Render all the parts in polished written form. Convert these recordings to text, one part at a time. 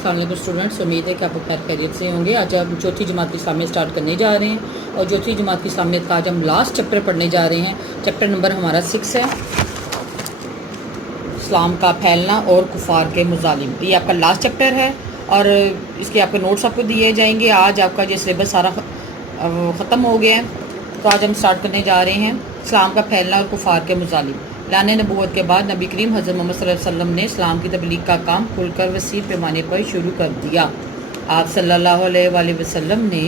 अस्सलाम वालेकुम स्टूडेंट्स, उम्मीद है कि आप खैर खैरियत से होंगे। आज हम चौथी जमात की इस्लामियत स्टार्ट करने जा रहे हैं और चौथी जमात की इस्लामियत का आज हम लास्ट चैप्टर पढ़ने जा रहे हैं। चैप्टर नंबर हमारा 6 है, इस्लाम का फैलना और कुफार के मुजालिम। ये आपका लास्ट चैप्टर है और इसके आपके नोट्स आपको दिए जाएंगे। आज आपका ये सिलेबस सारा ख़त्म हो गया है, तो आज हम स्टार्ट करने जा रहे हैं इस्लाम का फैलना और कुफार के मुजालिम। लाने नबूवत के बाद नबी करीम हज़रत मोहम्मद सल्लल्लाहु अलैहि वसल्लम ने इस्लाम की तबलीग का काम खुलकर वसी पैमाने पर शुरू कर दिया। आप सल्लल्लाहु अलैहि वसल्लम ने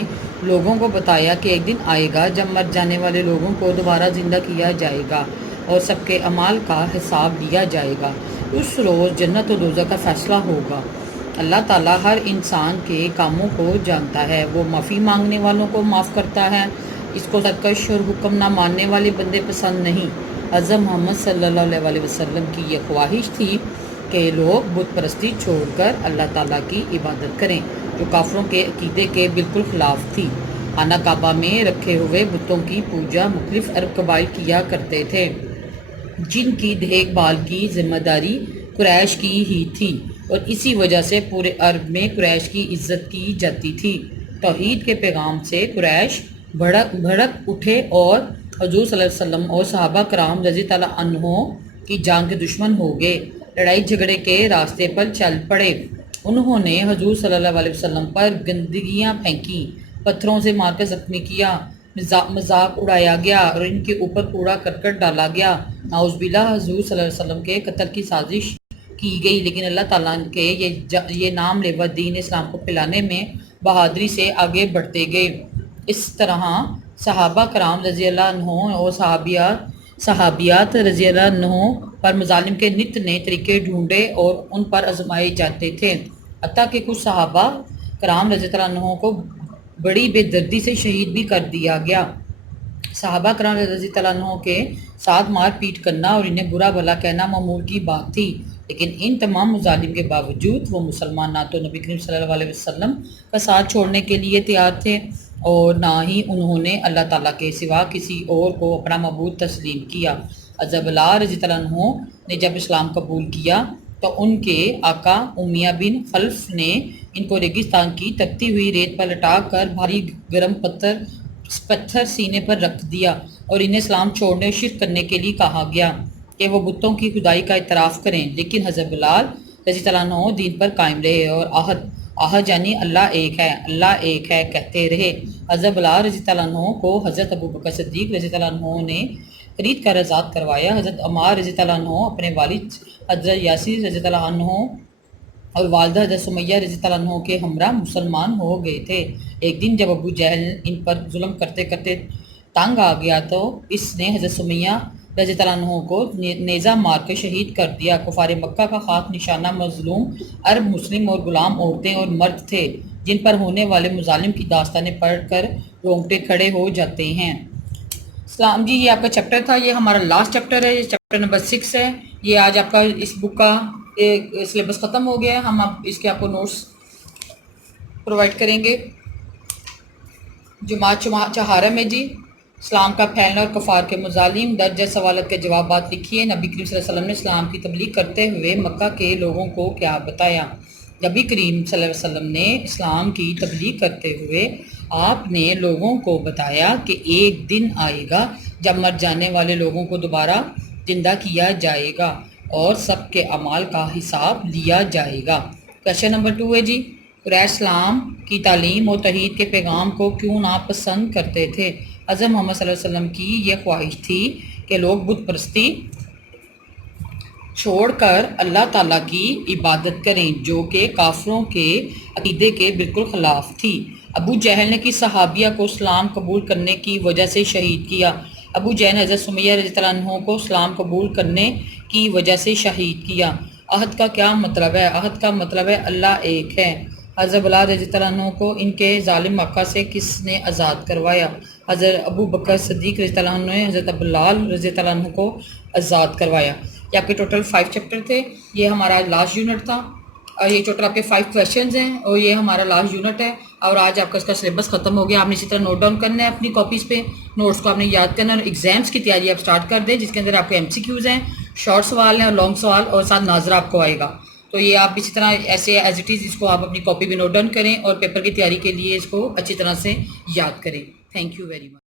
लोगों को बताया कि एक दिन आएगा जब मर जाने वाले लोगों को दोबारा ज़िंदा किया जाएगा और सबके अमाल का हिसाब लिया जाएगा। उस रोज़ जन्नत और दोज़ख का फ़ैसला होगा। अल्लाह ताला हर इंसान के कामों को जानता है। वो माफ़ी मांगने वालों को माफ़ करता है। इसको सरकश और हुक्म ना मानने वाले बंदे पसंद नहीं। हज़रत मोहम्मद सल्लल्लाहु अलैहि वसल्लम की ये ख्वाहिश थी कि लोग बुत परस्ती छोड़कर अल्लाह ताला की इबादत करें, जो काफरों के अकीदे के बिल्कुल ख़िलाफ़ थी। खाना काबा में रखे हुए बुतों की पूजा मुख्तलिफ अरब कबाइल किया करते थे, जिनकी देखभाल की जिम्मेदारी कुरैश की ही थी और इसी वजह से पूरे अरब में कुरैश की इज्जत की जाती थी। तौहीद के पैगाम से कुरैश भड़क उठे और हुज़ूर सल्लल्लाहु अलैहि वसल्लम और सहाबा कराम रज़ी ताला अन्हों की जान के दुश्मन हो गए। लड़ाई झगड़े के रास्ते पर चल पड़े। उन्होंने हुज़ूर सल्लल्लाहु अलैहि वसल्लम पर गंदगियाँ फेंकी, पत्थरों से मारकर ज़ख्मी किया, मजाक उड़ाया गया और इनके ऊपर कूड़ा करकट डाला गया। नाउज़ुबिल्लाह हुज़ूर सल्लल्लाहु अलैहि वसल्लम के कत्ल की साजिश की गई, लेकिन अल्लाह ताला के ये नाम लेवा दीन इस्लाम को फैलाने में बहादुरी से आगे बढ़ते गए। इस तरह सहाबा कराम रज़ी अल्लाह अन्हों और सहाबियात रज़ी अल्लाह अन्हों पर मुजालिम के नित नए तरीके ढूंढे और उन पर आजमाए जाते थे। हत्ता कि कुछ सहाबा कराम रज़ी अल्लाह अन्हों को बड़ी बेदर्दी से शहीद भी कर दिया गया। सहाबा कराम रज़ी अल्लाह अन्हों के साथ मार पीट करना और इन्हें बुरा भला कहना मामूल की बात थी, लेकिन इन तमाम मुजालिम के बावजूद वो मुसलमान ना तो नबी करीम सल्लल्लाहु अलैहि वसल्लम का साथ छोड़ने के लिए तैयार थे और ना ही उन्होंने अल्लाह ताला के सिवा किसी और को अपना मबूद तस्लीम किया। हज़रत बिलाल रज़ी अल्लाह अन्हु ने जब इस्लाम कबूल किया तो उनके आका उमैया बिन खल्फ ने इनको रेगिस्तान की तपती हुई रेत पर लटा कर भारी गर्म पत्थर सीने पर रख दिया और इन्हें इस्लाम छोड़ने और शिर्क करने के लिए कहा गया कि वो बुतों की खुदाई का इतराफ़ करें। लेकिन हज़रत बिलाल रज़ी अल्लाह अन्हु दीन पर कायम रहे और आहद यानी अल्लाह एक है, अल्लाह एक है कहते रहे। हज़रत बिलाल रज़ी अल्लाह अन्हु को हज़रत अबू बकर सिद्दीक़ रज़ी अल्लाह अन्हु ने खरीद कर आज़ाद करवाया। हज़रत अम्मार रज़ी अल्लाह अन्हु अपने वालिद हज़रत यासिर रज़ी अल्लाह अन्हु और वालदा हज़रत सुमैया रज़ी अल्लाह अन्हु के हमरा मुसलमान हो गए थे। एक दिन जब अबू जहल इन पर जुल्म करते करते तंग आ गया तो इसने हज़रत सुमैया रज़ी अल्लाह अन्हु को नेज़ा मार कर शहीद कर दिया। कुफार मक्का का खाक निशाना मजलूम अरब मुस्लिम और गुलाम औरतें और मर्द थे, जिन पर होने वाले मुजालिम की दास्तानें पढ़कर रोंगटे खड़े हो जाते हैं। इस्लाम जी, ये आपका चैप्टर था, ये हमारा लास्ट चैप्टर है, ये चैप्टर नंबर 6 है। ये आज आपका इस बुक का सिलेबस ख़त्म हो गया है। हम अब इसके आपको नोट्स प्रोवाइड करेंगे। जमात चहारा में जी इस्लाम का फैलना और कफ़ार के मुजालिम दर्ज सवालत के जवाबात लिखिए। नबी करीम सल्लल्लाहु अलैहि वसल्लम ने इस्लाम की तबलीग करते हुए मक्का के लोगों को क्या बताया। नबी करीम सल्लल्लाहु अलैहि वसल्लम ने इस्लाम की तबलीग करते हुए आपने लोगों को बताया कि एक दिन आएगा जब मर जाने वाले लोगों को दोबारा जिंदा किया जाएगा और सबके अमाल का हिसाब लिया जाएगा। क्वेश्चन नंबर 2 है जी, कुरैश इस्लाम की तालीम और तौहीद के पैगाम को क्यों नापसंद करते थे। हज़रत मोहम्मद सल्लल्लाहु अलैहि वसल्लम की यह ख्वाहिश थी कि लोग बुत परस्ती छोड़कर अल्लाह ताला की इबादत करें, जो कि काफरों के अकीदे के बिल्कुल ख़िलाफ़ थी। अबू जहल ने किस सहाबिया को इस्लाम कबूल करने की वजह से शहीद किया। अबू जहल ने हज़रत सुमैया रज़ी अल्लाह अन्हु को इस्लाम कबूल करने की वजह से शहीद किया। अहद का क्या मतलब है। अहद का मतलब है अल्लाह एक है। हज़रत बिलाल रज़ी अल्लाह अन्हु को इनके जालिम मक्का से किसने आज़ाद करवाया। हज़रत अबू बकर सिद्दीक़ रज़ी अल्लाह अन्हु ने हज़रत बिलाल रज़ी अल्लाह अन्हु को आज़ाद करवाया। ये आपके टोटल 5 चैप्टर थे। ये हमारा लास्ट यूनिट था और ये टोटल आपके 5 क्वेश्चंस हैं और ये हमारा लास्ट यूनिट है और आज आपका इसका सिलेबस ख़त्म हो गया। आपने इसी तरह नोट डाउन करना है अपनी कॉपीज़ पे, नोट्स को आपने याद करना और एग्जाम्स की तैयारी आप स्टार्ट कर दें, जिसके अंदर आपके MCQs हैं, शॉर्ट सवाल हैं और लॉन्ग सवाल और साथ नाजरा आपको आएगा। تو یہ آپ اسی طرح ایسے ایز اٹ از اس کو آپ اپنی کاپی بھی نوٹ ڈاؤن کریں اور پیپر کی تیاری کے لیے اس کو اچھی طرح سے یاد کریں. Thank you very much.